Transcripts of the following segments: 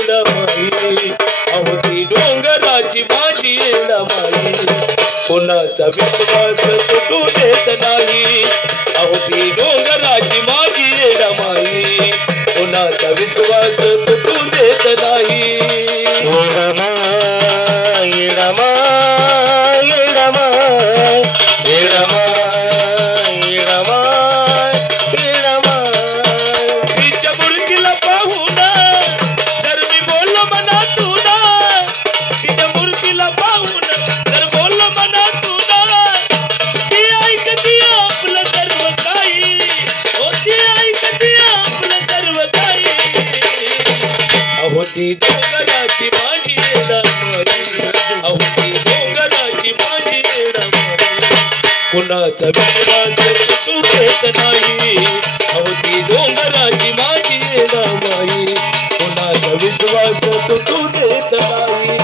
येडामाई, अहो ती डोंगराची माझी येडामाई, कोणाचा विश्वास तुटू देत नाही, अहो ती डोंगराची माझी येडामाई, कोणाचा विश्वास तुटू देत नाही. येडामाई येडामाई येडामाई येडामाई येडामाई येडामाई, तिच्या मूर्तीला पाहून तर मी बोललो मनातून, तिच्या मूर्तीला पाहून तर बोललो मनातून, ती ऐकती आपलं सर्व काही, हो ती ऐकती आपलं सर्व काही, अहो ती डोंगराची माझी येडामाई, अहो ती डोंगराची माझी येडामाई, कुणाचा विश्वास तुटू देत नाही, अहो ती डोंगराची माझी येडामाई, कुणाचा विश्वास तुटू देत नाही.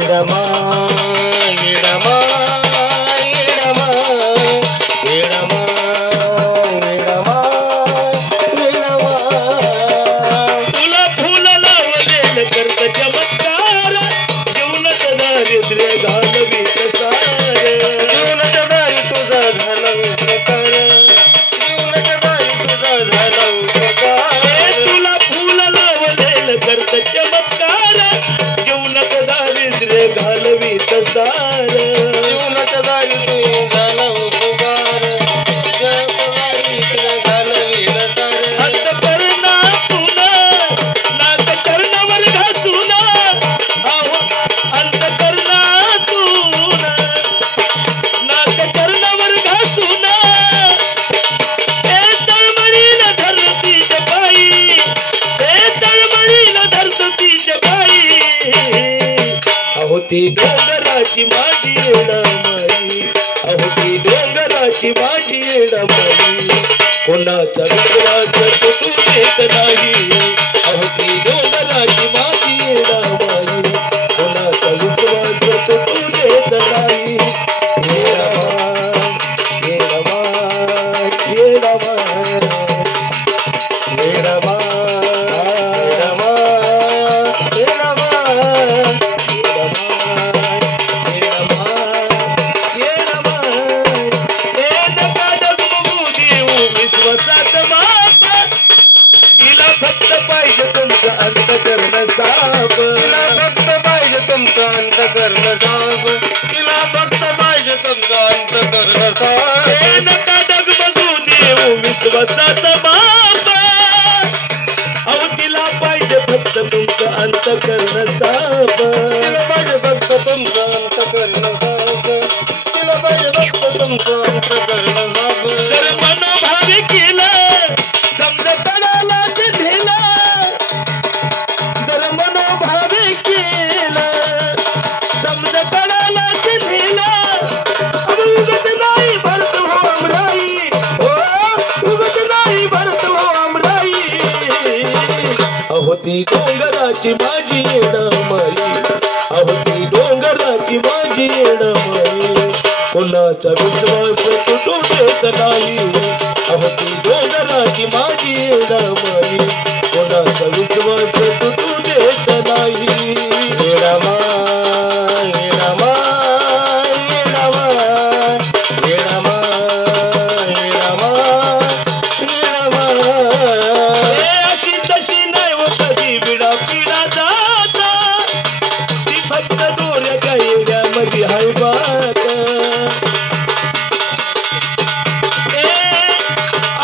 येडामाई येडामाई येडामाई येडामाई येडामाई येडामाई, तुला फुल लावलेलं करत चमत्कार, जीवनात दारिद्र्य घालवीत सार, जीवनाच्या दारी तुझा झाला उपकार, जीवनाच्या दारी तुझा झाला उपकार, तुला फुल लावलेलं करत चमत्कार, जीवनात दारिद्र्य घालवीत सार, जीवनाच्या दारी तू झाला उपकार, जगाच्या दारी तुझा घालवील सार, अंत करणा तुला नाक कर्णावर घासून, अहो अंत करणा तुला नाक कर्णावर घासून, हे तळमळीला धरतीच्या पायी, हे तळमळीला धरतीच्या पायी, अहो ती डोंगराची माझी येडामाई, अहो ती डोंगराची माझी येडामाई, कोणाचा विश्वास तुटू देत नाही, अहो ती डोंगराची माझी येडामाई, कोणाचा विश्वास तुटू देत नाही. येडामाई येडामाई येडामाई फक्त पाहिजे तुमचं अंतकरण साफ, तिला फक्त पाहिजे तुमचं अंतकरण साफ, तिला फक्त पाहिजे तुमचं अंतकरण साफ, हे नका डगमगू देऊ विश्वासात माप, अहो तिला पाहिजे फक्त तुमचं अंतकरण साफ, तिला पाहिजे फक्त तुमचं अंतकरण साफ, तिला पाहिजे फक्त तुमचं अंतकरण साफ, जर मनोभावी केलं समजा तळाला दिला, जर मनोभावी केलं समजा तळाला दिला, उगत नाही भरत हो अमराई, हो उगत नाही भरत हो अमराई, अहो ती डोंगराची माझी येडामाई, अहो ती डोंगराची माझी येडामाई, कोणाचा विश्वास तुटू देत नाही, अहो ती डोंगराची माझी येडामाई, कोणाचा विश्वास तुटू देत नाही. येडामाई येडामाई येडामाई येडामाई येडामाई येडामाई, अशी तशी नाही व कधी विडा पिडा जाता, ती फक्त दोऱ्याच्या येड्यामध्ये हाय बात,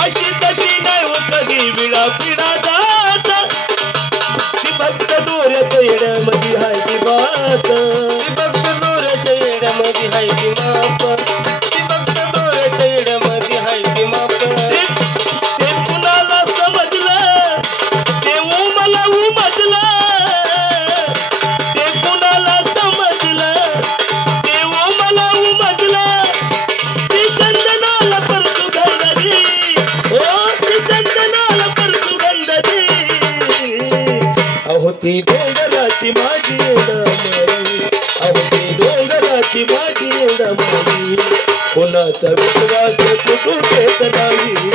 अशी तशी नाही व कधी विडा पिडा जाता, ती फक्त दोऱ्याच्या येड्यामध्ये हाय ती बात, ती फक्त दोऱ्याच्या येड्यामध्ये हाय ती माप, ती फक्त दोऱ्याच्या येड्यामध्ये हाय ती माप, ते कुणाला समजलं ते मला उमजलं, ते कुणाला समजलं ते मला उमजलं, ती चंदनाला परतू गंधरी, हो ती चंदनाला परतू गंधरी, अहो ती डोंगराची माझी येडामाई, अहो ती डोंगराची माझी येडामाई, कोणाचा विश्वास तुटू देत नाही,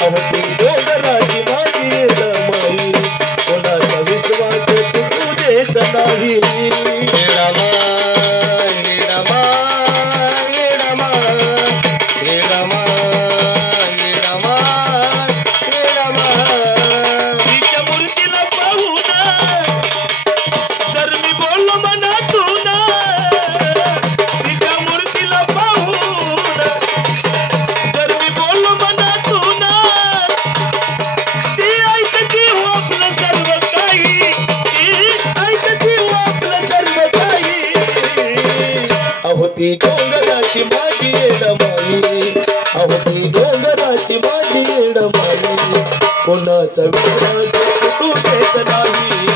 अहो ती डोंगराची माझी येडामाई, कोणाचा विश्वास देत नाही हे रामा हे रामा हे रामा हे रामा हे रामा हे रामा तिच्या मूर्तीला पाहून तर मी बोललो मनातून तिच्या मूर्तीला पाहून तर मी बोललो मनातून ती ऐकती हो आपलं सर्व काही ती ऐकती हो आपलं सर्व काही अहो ती डोंगराची माझी येडमाई अहो ती डोंगराची माझी येडमाई कोणाचा विश्वास तू देत नाही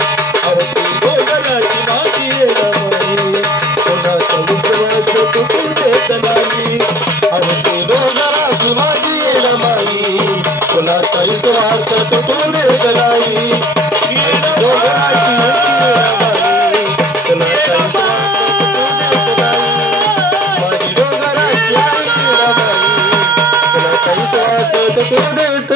अहो ती डोंगराची माझी येडमाई कोणाचा विश्वास तू देत नाही अहो ती डोंगराची माझी येडमाई कोणाचा विश्वास तुटून देत नाही डोंगराची येडमाई कोणाचा विश्वास तुटून देत नाही माझी डोंगराची येडमाई कोणाचा विश्वास तुटून देत